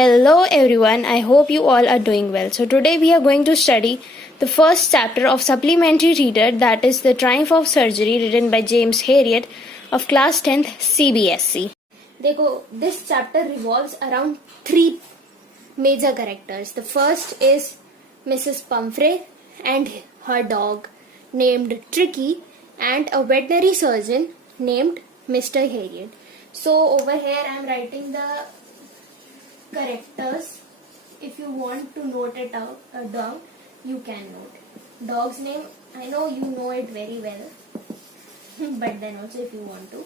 Hello everyone, I hope you all are doing well. So today we are going to study the first chapter of Supplementary Reader, that is The Triumph of Surgery, written by James Herriot of class 10th CBSE. देखो, this chapter revolves around three major characters. The first is Mrs. Pumphrey and her dog named Tricky and a veterinary surgeon named Mr. Herriot. So over here I am writing the characters. If you want to note it down, you can note. Dog's name, I know you know it very well, but then also if you want to.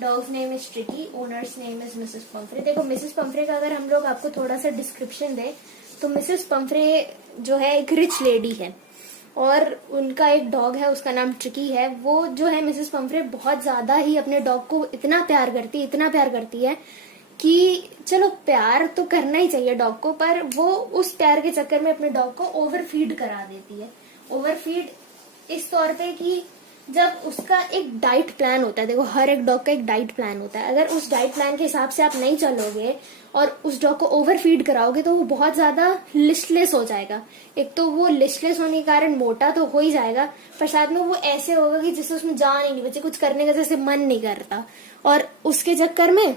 Dog's name is Tricky, owner's name is Mrs. Pumphrey. देखो Mrs Pomfrey का अगर हम लोग आपको थोड़ा सा description दे तो Mrs Pomfrey जो है एक रिच लेडी है और उनका एक डॉग है, उसका नाम ट्रिकी है. वो जो है मिसेस पंफ्रे बहुत ज्यादा ही अपने डॉग को इतना प्यार करती है कि चलो प्यार तो करना ही चाहिए डॉग को, पर वो उस प्यार के चक्कर में अपने डॉग को ओवरफीड करा देती है. ओवरफीड इस तौर पे कि जब उसका एक डाइट प्लान होता है, देखो हर एक डॉग का एक डाइट प्लान होता है, अगर उस डाइट प्लान के हिसाब से आप नहीं चलोगे और उस डॉग को ओवरफीड कराओगे तो वो बहुत ज्यादा लिस्टलेस हो जाएगा. एक तो वो लिस्टलेस होने के कारण मोटा तो हो ही जाएगा, पर साथ में वो ऐसे होगा कि जिससे उसमें जान ही नहीं बचे, कुछ करने का जैसे मन नहीं करता. और उसके चक्कर में,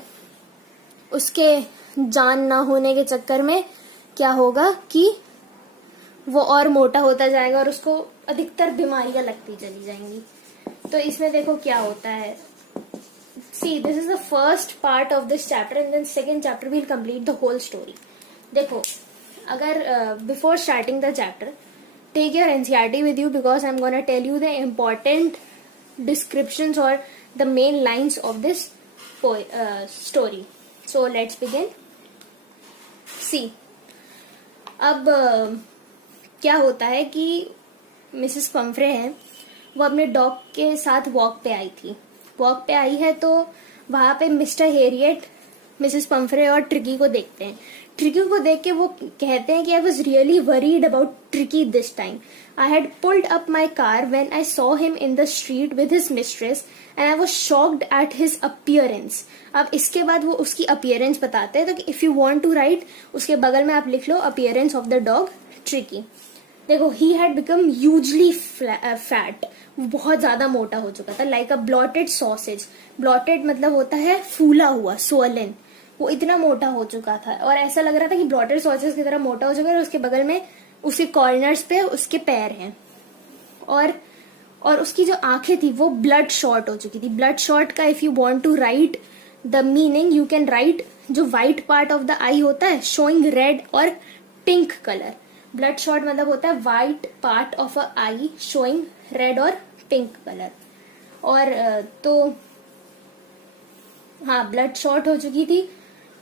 उसके जान ना होने के चक्कर में क्या होगा कि वो और मोटा होता जाएगा और उसको अधिकतर बीमारियां लगती चली जाएंगी. तो इसमें देखो क्या होता है. See, this is the first part of this chapter and then second chapter will complete the whole story. देखो, अगर before starting the chapter take your NCERT with you because I am gonna tell you the important descriptions और the main lines of this story. So let's begin. See, अब क्या होता है कि Mrs Pomfrey हैं, वो अपने डॉग के साथ वॉक पे आई है तो वहां पे मिस्टर हेरियट मिसेस पंफ्रे और ट्रिकी को देखते हैं. ट्रिकी को देख के वो कहते हैं कि I was really worried about Tricki this time. I had pulled up my car when I saw him in the street with his mistress and I was shocked at his appearance. अब इसके बाद वो उसकी appearance बताते हैं. तो if you want to write, उसके बगल में आप लिख लो appearance of the dog Tricki. देखो, he had become hugely fat. वो बहुत ज्यादा मोटा हो चुका था, लाइक अ ब्लॉटेड सॉसेज. ब्लॉटेड मतलब होता है फूला हुआ, सोलन. वो इतना मोटा हो चुका था और ऐसा लग रहा था कि ब्लॉटेड सॉसेज की तरह मोटा हो चुका है. और उसके बगल में उसके कॉर्नर्स पे उसके पैर हैं और उसकी जो आंखें थी वो ब्लड शॉर्ट हो चुकी थी. ब्लड शॉर्ट का if you want to write the meaning, you can write जो white part of the eye होता है शोइंग रेड और पिंक कलर. ब्लड शॉर्ट मतलब होता है white part of a eye showing red और पिंक कलर. और तो हाँ, ब्लड शॉर्ट हो चुकी थी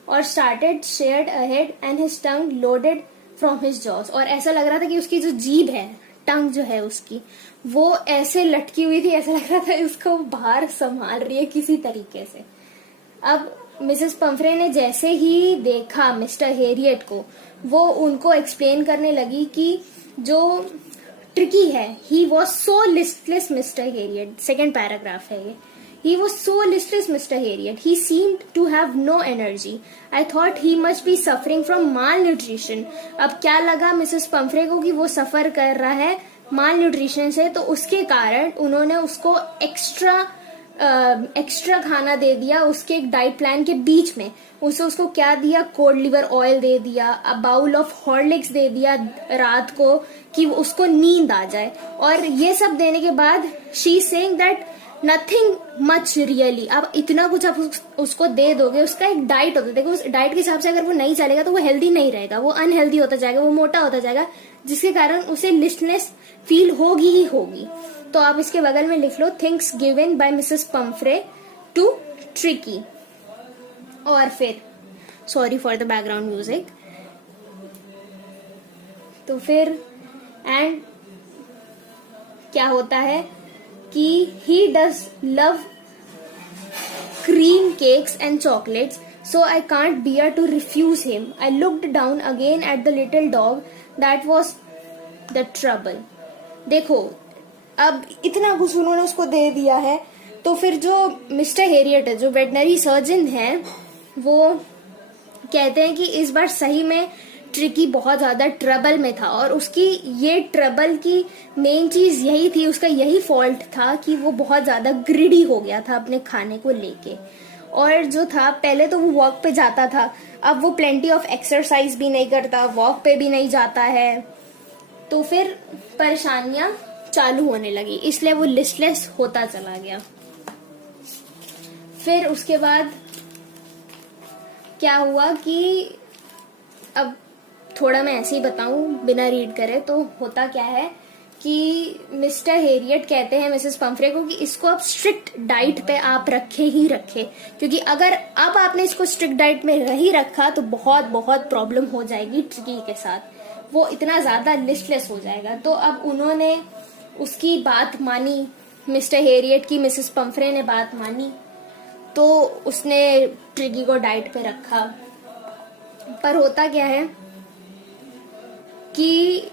और started shared ahead and his tongue loaded from his jaws. और ऐसा लग रहा था कि उसकी जो जीभ है, टंग जो है उसकी, वो ऐसे लटकी हुई थी, ऐसा लग रहा था उसको बाहर संभाल रही है किसी तरीके से. अब मिसेस पंफ्रे ने जैसे ही देखा मिस्टर हेरियट को, वो उनको एक्सप्लेन करने लगी कि जो ट्रिकी है, he was so listless mister Harriet. Second paragraph है ये. He was so listless, Mr. Herriot. He seemed to have no energy. I thought he must be suffering from malnutrition. अब क्या लगा मिसेस पंफ्रे को कि वो सफर कर रहा है मालन्यूट्रिशन से, तो उसके कारण उन्होंने उसको एक्स्ट्रा खाना दे दिया उसके एक डाइट प्लान के बीच में. उसको क्या दिया, कोड लिवर ऑयल दे दिया, अ बाउल ऑफ हॉर्लिक्स दे दिया रात को कि उसको नींद आ जाए. और ये सब देने के बाद she saying that nothing much really. अब इतना कुछ आप उसको दे दोगे, उसका एक डाइट होता है. देखो, उस डाइट के हिसाब से अगर वो नहीं चलेगा तो वो हेल्दी नहीं रहेगा, वो अनहेल्दी होता जाएगा, वो मोटा होता जाएगा, जिसके कारण उसे लिस्टलेस फील होगी ही होगी. तो आप इसके बगल में लिख लो things given by Mrs Pumphrey to Tricki. और फिर sorry for the background music. तो फिर एंड क्या होता है कि he does love cream cakes and chocolates, so I can't bear to refuse him. I looked down again at the little dog. That was the trouble. देखो, अब इतना कुछ उन्होंने उसको दे दिया है तो फिर जो मिस्टर हेरियट है, जो वेटनरी सर्जन है, वो कहते हैं कि इस बार सही में ट्रिकी बहुत ज्यादा ट्रबल में था, और उसकी ये ट्रबल की मेन चीज यही थी, उसका यही फॉल्ट था कि वो बहुत ज्यादा ग्रिडी हो गया था अपने खाने को लेके। और जो था, पहले तो वो वॉक पे जाता था, अब वो प्लेंटी ऑफ एक्सरसाइज भी नहीं करता, वॉक पे भी नहीं जाता है, तो फिर परेशानियां चालू होने लगी, इसलिए वो लिस्टलेस होता चला गया। फिर उसके बाद क्या हुआ कि अब थोड़ा मैं ऐसे ही बताऊं बिना रीड करे, तो होता क्या है कि मिस्टर हेरियट कहते हैं मिसेस पंफ्रे को कि इसको अब स्ट्रिक्ट डाइट पे आप रखे ही रखे, क्योंकि अगर अब आपने इसको स्ट्रिक्ट डाइट में नहीं रखा तो बहुत बहुत प्रॉब्लम हो जाएगी ट्रिकी के साथ, वो इतना ज्यादा लिस्टलेस हो जाएगा। तो अब उन्होंने उसकी बात मानी, मिस्टर हेरियट की मिसेस पंफ्रे ने बात मानी, तो उसने ट्रिकी को डाइट पे रखा। पर होता क्या है कि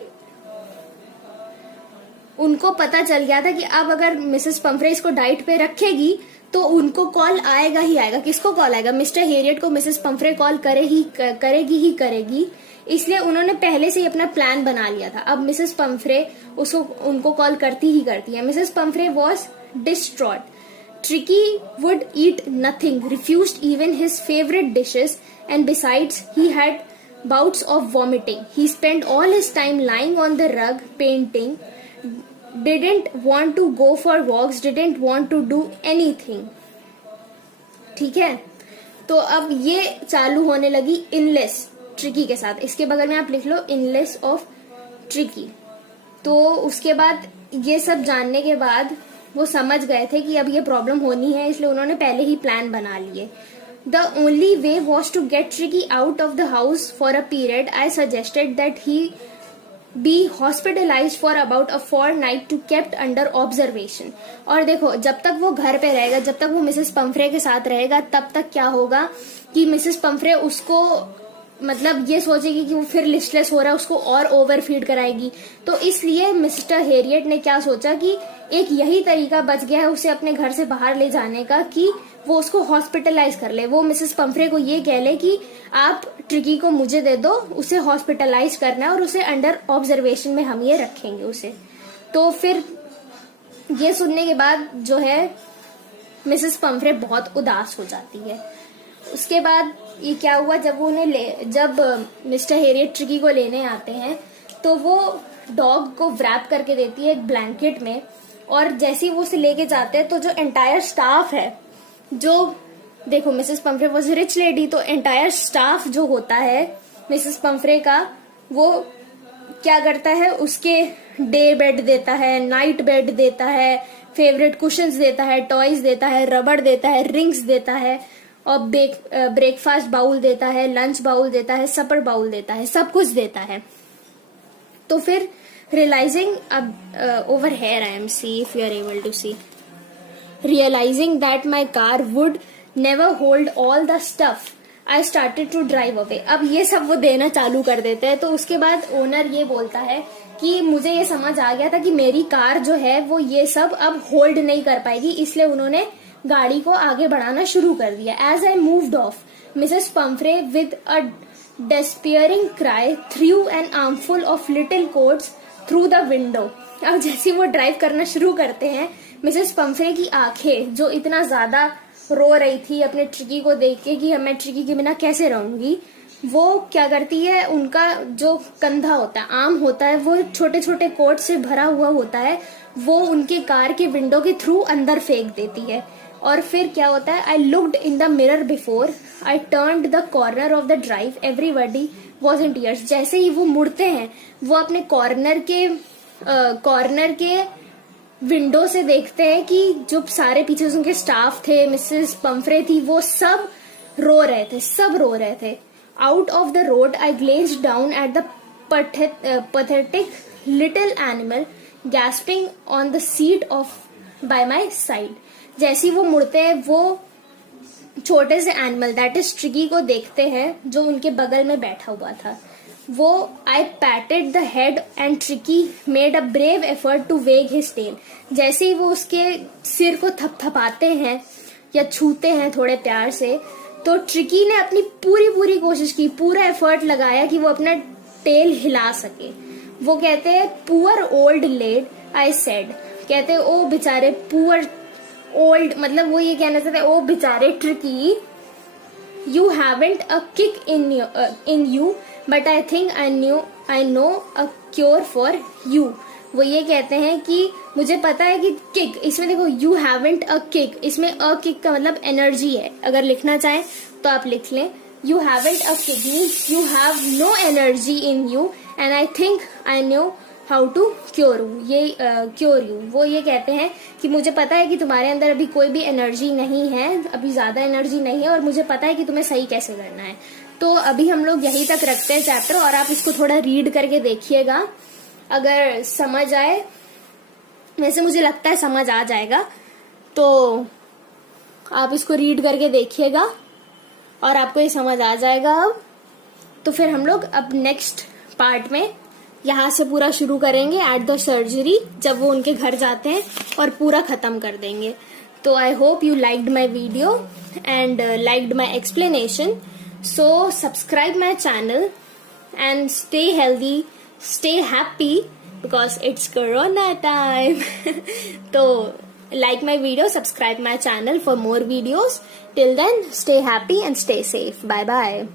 उनको पता चल गया था कि अब अगर मिसेस पंफ्रे इसको डाइट पे रखेगी तो उनको कॉल आएगा ही आएगा। किसको कॉल आएगा? मिस्टर हेरियट को मिसेस पंफ्रे कॉल करेगी। इसलिए उन्होंने पहले से ही अपना प्लान बना लिया था। अब मिसेस पंफ्रे उनको कॉल करती है। Mrs Pomfrey was distraught. Tricky would eat nothing, refused even his favorite dishes, and besides, he had bouts of vomiting. He spent all his time lying on the rug, painting, didn't want to go for walks, didn't want to do anything. ठीक है, तो अब ये चालू होने लगी इनलेस tricky के साथ। इसके बगल में आप लिख लो इनलेस ऑफ ट्रिकी। तो उसके बाद ये सब जानने के बाद वो समझ गए थे कि अब ये प्रॉब्लम होनी है, इसलिए उन्होंने पहले ही प्लान बना लिए। The only way was to get Tricki out of the house for a period. I suggested that he be hospitalised for about a fortnight to kept under observation. और देखो, जब तक वो घर पे रहेगा, जब तक वो मिसेस पंफ्रे के साथ रहेगा, तब तक क्या होगा कि मिसेस पंफ्रे उसको मतलब ये सोचेगी कि वो फिर लिस्टलेस हो रहा है, उसको और ओवर फीड कराएगी। तो इसलिए मिस्टर हेरियट ने क्या सोचा कि एक यही तरीका बच गया है उसे अपने घर से बाहर ले जाने का कि वो उसको हॉस्पिटलाइज कर ले। वो मिसेस पंफ्रे को ये कह ले कि आप ट्रिकी को मुझे दे दो, उसे हॉस्पिटलाइज करना है और उसे अंडर ऑब्जर्वेशन में हम ये रखेंगे उसे। तो फिर ये सुनने के बाद जो है मिसेस पंफ्रे बहुत उदास हो जाती है। उसके बाद ये क्या हुआ, जब मिस्टर हेरियट ट्रिकी को लेने आते हैं तो वो डॉग को व्रैप करके देती है एक ब्लैंकेट में, और जैसे ही वो उसे लेके जाते हैं तो जो एंटायर स्टाफ है, जो देखो Mrs Pomfrey was rich lady, तो एंटायर स्टाफ जो होता है मिसेस पंफ्रे का, वो क्या करता है, उसके डे बेड देता है, नाइट बेड देता है, फेवरेट कुशंस देता है, टॉयज देता है, रबड़ देता है, रिंग्स देता है, और ब्रेकफास्ट बाउल देता है, लंच बाउल देता है, सपर बाउल देता है, सब कुछ देता है। तो फिर realizing over here I am see if you are able to see, realizing that my car would never hold all the stuff, I started to drive away। अब ये सब वो देना चालू कर देते हैं। तो उसके बाद ओनर ये बोलता है कि मुझे ये समझ आ गया था कि मेरी कार जो है वो ये सब अब होल्ड नहीं कर पाएगी, इसलिए उन्होंने गाड़ी को आगे बढ़ाना शुरू कर दिया। As I moved off, Mrs Pumphrey with a despairing cry threw an armful of little coats through the window. अब जैसे वो ड्राइव करना शुरू करते हैं, मिसेस पंफ्रे की आंखें जो इतना ज्यादा रो रही थी अपने ट्रिकी को देख के कि मैं ट्रिकी के बिना कैसे रहूंगी, वो क्या करती है, उनका जो कंधा होता है, आर्म होता है, वो छोटे छोटे कोट से भरा हुआ होता है, वो उनके कार के विंडो के थ्रू अंदर फेंक देती है। और फिर क्या होता है, I looked in the mirror before I turned the corner of the drive, everybody was in tears. जैसे ही वो मुड़ते हैं, वो अपने कॉर्नर के विंडो से देखते हैं कि जो सारे पीछे उनके स्टाफ थे, मिसेस पंफ्रे थी, वो सब रो रहे थे। Out of the road I glazed down at the pathetic little animal gasping on the seat of by my side। जैसे ही वो मुड़ते हैं, वो छोटे से एनिमल दैट इज ट्रिकी को देखते हैं जो उनके बगल में बैठा हुआ था। वो I patted the head and Tricki made a brave effort to wag his tail. जैसे ही वो उसके सिर को थपथपाते हैं या छूते हैं थोड़े प्यार से, तो ट्रिकी ने अपनी पूरी कोशिश की, पूरा एफर्ट लगाया कि वो अपना टेल हिला सके। वो कहते हैं poor old lad I said, कहते हैं ओ बेचारे पुअर ओल्ड, मतलब वो ये कहना चाहते हैं ओ बेचारे tricky, you haven't a kick in you but I think I no a cure for you. वो ये कहते हैं कि मुझे पता है कि किक, इसमें देखो यू हैवेंट अ किक, इसमें अ किक का मतलब एनर्जी है, अगर लिखना चाहें तो आप लिख लें you haven't a kick means you have no energy in you and I think I know how to cure you. वो ये कहते हैं कि मुझे पता है कि तुम्हारे अंदर अभी कोई भी एनर्जी नहीं है, अभी ज्यादा एनर्जी नहीं है, और मुझे पता है कि तुम्हें सही कैसे करना है। तो अभी हम लोग यहीं तक रखते हैं चैप्टर, और आप इसको थोड़ा रीड करके देखिएगा, अगर समझ आए, वैसे मुझे लगता है समझ आ जाएगा, तो आप इसको रीड करके देखिएगा और आपको ये समझ आ जाएगा। अब तो फिर हम लोग अब नेक्स्ट पार्ट में यहाँ से पूरा शुरू करेंगे एट द सर्जरी, जब वो उनके घर जाते हैं, और पूरा खत्म कर देंगे। तो I hope you liked my video and liked my explanation, so subscribe my channel and stay healthy, stay happy because it's corona time. So like my video, subscribe my channel for more videos. Till then, stay happy and stay safe. Bye bye.